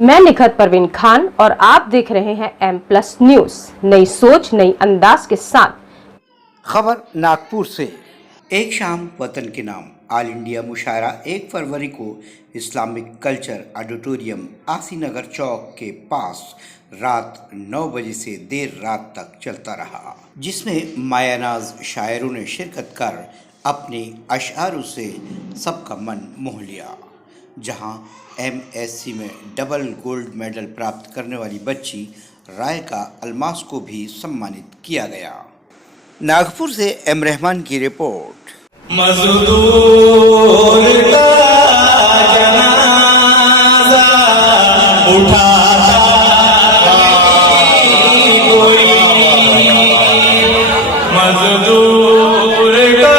मैं निखत परवीन खान और आप देख रहे हैं M+ न्यूज। नई सोच नई अंदाज के साथ। खबर नागपुर से। एक शाम वतन के नाम ऑल इंडिया मुशायरा 1 फरवरी को इस्लामिक कल्चर ऑडिटोरियम आसीनगर चौक के पास रात 9 बजे से देर रात तक चलता रहा, जिसमें मायानाज शायरों ने शिरकत कर अपने अशआरों से सबका मन मोह लिया। जहां MSc में डबल गोल्ड मेडल प्राप्त करने वाली बच्ची रायका अलमास को भी सम्मानित किया गया। नागपुर से M रहमान की रिपोर्ट। मजदूर का जनाजा उठाता कोई, मजदूर का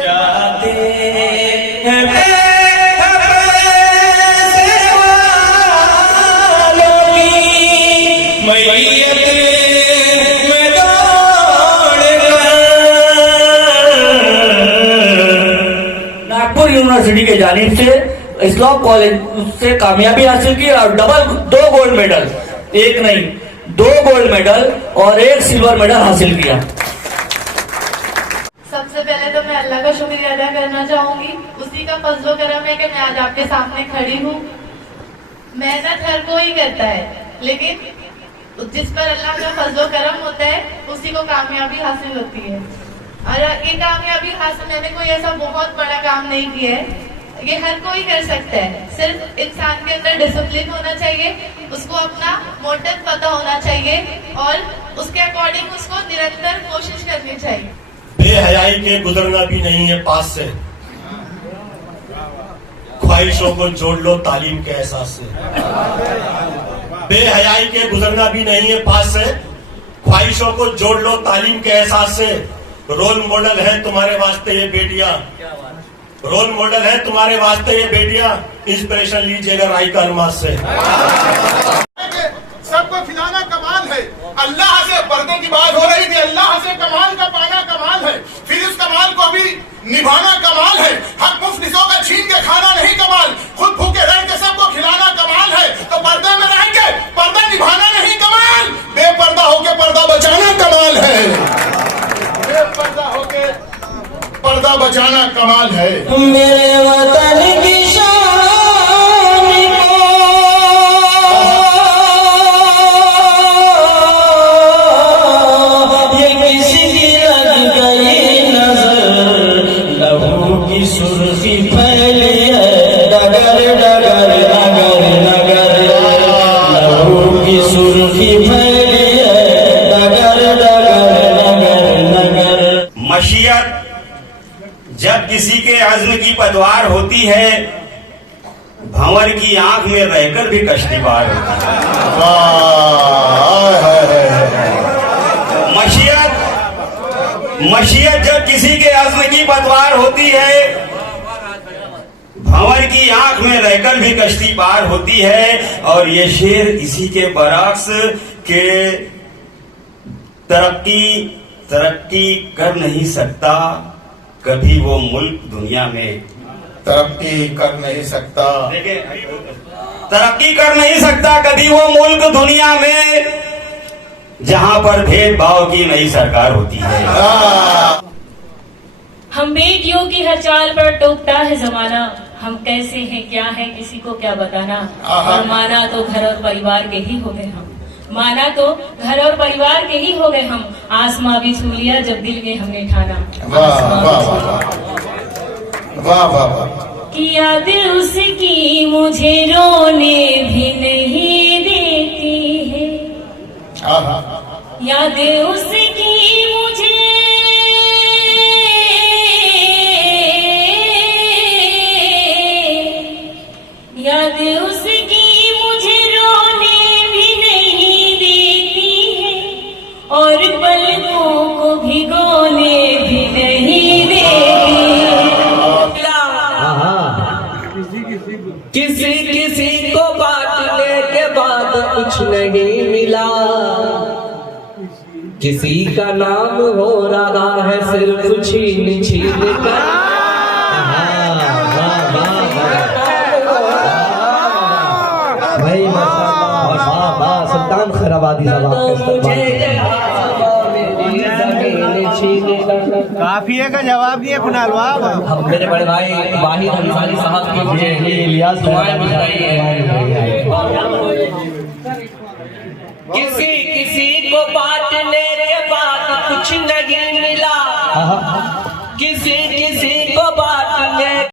जाते हैं नागपुर यूनिवर्सिटी के जानिब से इस्लाम कॉलेज से कामयाबी हासिल की और दो गोल्ड मेडल, एक नहीं 2 गोल्ड मेडल और 1 सिल्वर मेडल हासिल किया। सबसे पहले तो मैं अल्लाह का शुक्रिया अदा करना चाहूंगी। उसी का फजलो करम है कि मैं आज आपके सामने खड़ी हूँ। मेहनत हर कोई करता है, लेकिन जिस पर अल्लाह का फजलो करम होता है उसी को कामयाबी हासिल होती है। और ये कामयाबी हासिल, मैंने कोई ऐसा बहुत बड़ा काम नहीं किया है, ये हर कोई कर सकता है। सिर्फ इंसान के अंदर डिसिप्लिन होना चाहिए, उसको अपना मोटिव पता होना चाहिए और उसके अकॉर्डिंग उसको निरंतर कोशिश करनी चाहिए। बेहयाई के गुजरना भी नहीं है पास से, ख्वाहिशों को जोड़ लो तालीम के एहसास से। बेहयाई के गुजरना भी नहीं है पास से, ख्वाहिशों को जोड़ लो तालीम के एहसास से। रोल मॉडल है तुम्हारे वास्ते ये बेटियां, रोल मॉडल है तुम्हारे वास्ते ये बेटियां। इंस्पिरेशन लीजिएगा रायका अलमास से। सबको खिलाना कमाल है। अल्लाह से पर्दे की बात हो रही थी, अल्लाह से कमाल का पाना कमाल है, फिर उस कमाल को अभी निभाना कमाल है। हक मुफ्लिसों का छीन के खाना नहीं कमाल, खुद भूखे रह के सबको खिलाना कमाल है। तो पर्दे में रह के पर्दा निभाना नहीं कमाल, बेपर्दा होके पर्दा बचाना कमाल है। बेपर्दा होके पर्दा बचाना कमाल है। मेरे वतन की शान को ये किसी की लग गई नजर, लहू की सुर्खी फैली है डगर डगर नगर नगर, लहू की सुर्खी फैली है डगर डगर नगर नगर। मशीयत जब किसी के अज़्म की पतवार होती है, भंवर की आंख में रहकर भी कश्ती पार होती है। मशीयत जब किसी के अज़्म की पतवार होती है, भंवर की आंख में रहकर भी कश्ती पार होती है। और ये शेर इसी के बरक्स के तरक्की कर नहीं सकता कभी वो मुल्क दुनिया में, तरक्की कर नहीं सकता, तरक्की कर नहीं सकता कभी वो मुल्क दुनिया में जहां पर भेदभाव की नई सरकार होती है। हम बेटियों की हर चाल पर टोकता है जमाना, हम कैसे हैं क्या है किसी को क्या बताना। और माना तो घर और परिवार के ही हो गए हम, माना तो घर और परिवार के ही हो गए हम। आसमां भी छू लिया जब दिल में हमने ठाना। वाह वाह वाह। कि याद उसकी मुझे रोने भी नहीं देती है, याद उसकी मुझे याद उसकी मुझे रोने भी नहीं देती है, और पलकों को भिगोने भी नहीं देती। किसी किसी को बांटने के बाद कुछ नहीं मिला, किसी का नाम हो रहा है सिर्फ छीन छीन कर। भाई माशाल्लाह सुल्तान खैराबादी काफिये का जवाब दिए कुणाल वाह। हम मेरे बड़े भाई वाहिद अंसारी साहब की मुझे इलियास दुआएं बुझाई है। किसी को बांटने के बाद कुछ नहीं मिला, किसी